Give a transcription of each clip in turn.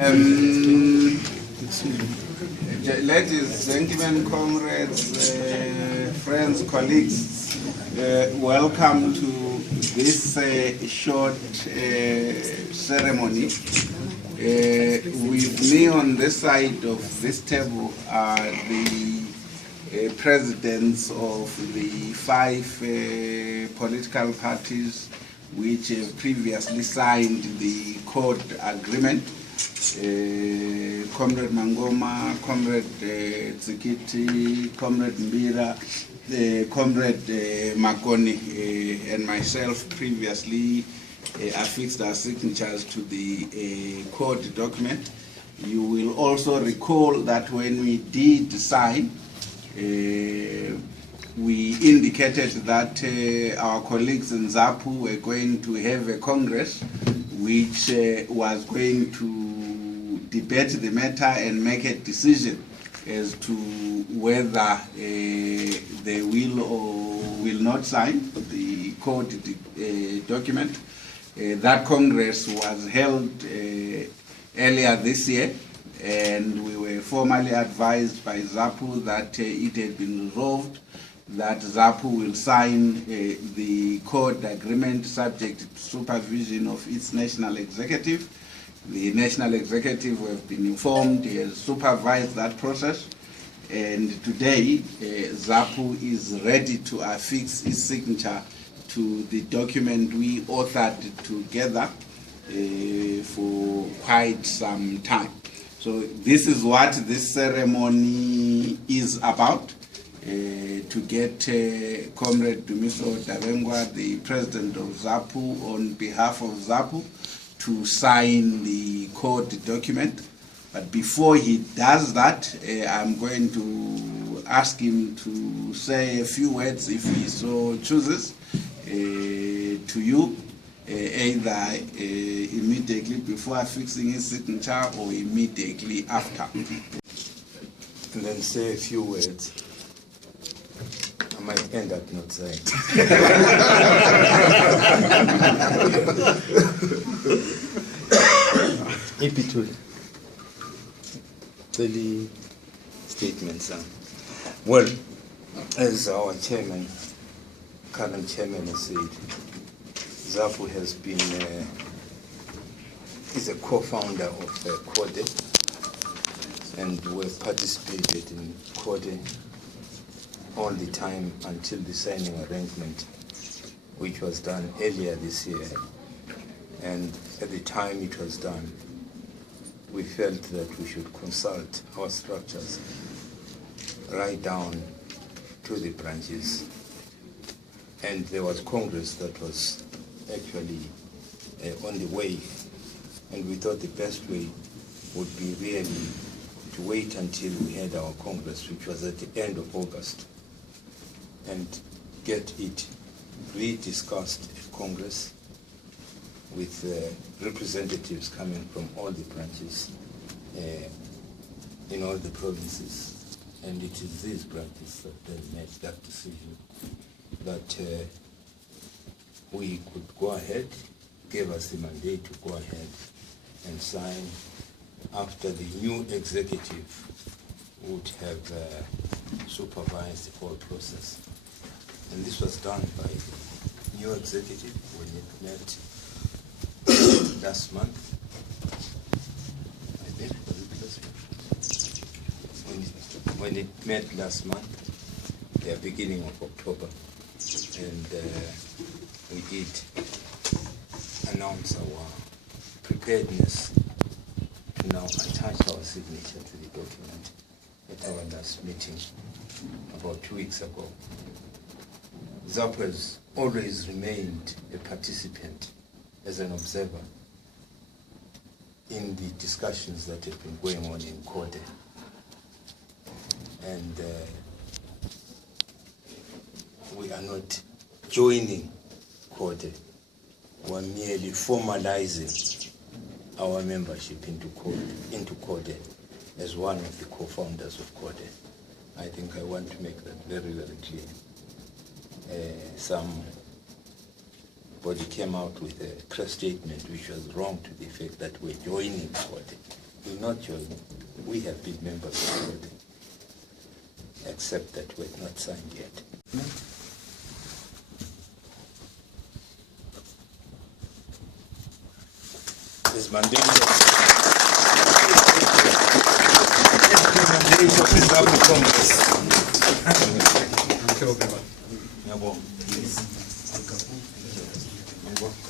Ladies, gentlemen, comrades, friends, colleagues, welcome to this short ceremony. With me on this side of this table are the presidents of the 5 political parties which have previously signed the code agreement. Comrade Mangoma, Comrade Tsikiti, Comrade Mbira, Comrade Makoni, and myself previously affixed our signatures to the code document. You will also recall that when we did sign, we indicated that our colleagues in Zapu were going to have a congress which was going to debate the matter and make a decision as to whether they will or will not sign the code document. That Congress was held earlier this year, and we were formally advised by Zapu that it had been resolved that Zapu will sign the code agreement subject to supervision of its national executive. The national executive have been informed, he has supervised that process, and today Zapu is ready to affix its signature to the document we authored together for quite some time. So this is what this ceremony is about, to get Comrade Dumiso Davengwa, the president of Zapu, on behalf of Zapu, to sign the code document. But before he does that, I'm going to ask him to say a few words, if he so chooses, to you, either immediately before affixing his signature or immediately after. And then say a few words. I might end up not saying. Ipituli. Daily statements. Well, as our chairman, current chairman has said, Zapu has been, is a co-founder of CODE, and we have participated in CODE all the time until the signing arrangement, which was done earlier this year. And at the time it was done, we felt that we should consult our structures right down to the branches. And there was Congress that was actually on the way, and we thought the best way would be really to wait until we had our Congress, which was at the end of August, and get it rediscussed at Congress with representatives coming from all the branches in all the provinces. And it is these branches that then made that decision that we could go ahead, gave us the mandate to go ahead and sign after the new executive would have supervised the whole process. And this was done by the new executive when it met last month. I think, was it last month? When it met last month, the beginning of October, and we did announce our preparedness to now attach our signature to the document at our last meeting about 2 weeks ago. Zapu has always remained a participant as an observer in the discussions that have been going on in CODE. And we are not joining CODE, we are merely formalizing our membership into CODE as one of the co-founders of CODE. I think I want to make that very, very clear. Somebody came out with a press statement which was wrong to the effect that we're joining CODE. will not join. We have been members of CODE, except that we're not signed yet. This mandate of the Zapu Congress.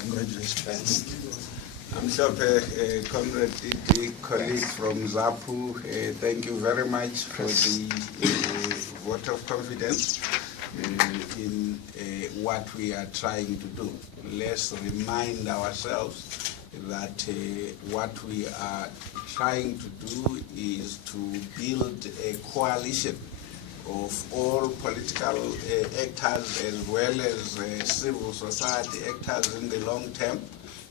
Congratulations. I'm sure, Comrade Didi, colleagues from Zapu, thank you very much for the vote of confidence in what we are trying to do. Let's remind ourselves that what we are trying to do is to build a coalition of all political actors as well as civil society actors in the long term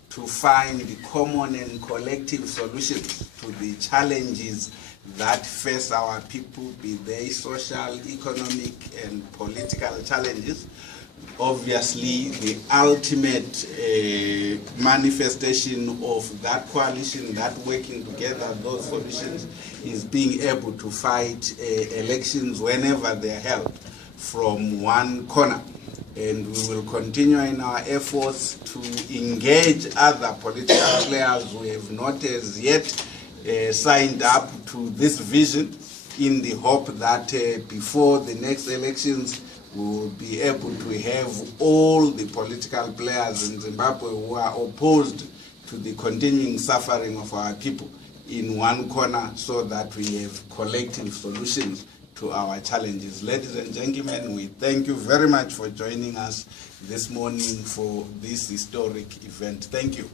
to find common and collective solutions to the challenges that face our people, be they social, economic, and political challenges. Obviously, the ultimate manifestation of that coalition, that working together, those solutions, is being able to fight elections whenever they are held from one corner. And we will continue in our efforts to engage other political players who have not as yet signed up to this vision, in the hope that before the next elections we will be able to have all the political players in Zimbabwe who are opposed to the continuing suffering of our people in one corner, so that we have collective solutions to our challenges. Ladies and gentlemen, we thank you very much for joining us this morning for this historic event. Thank you.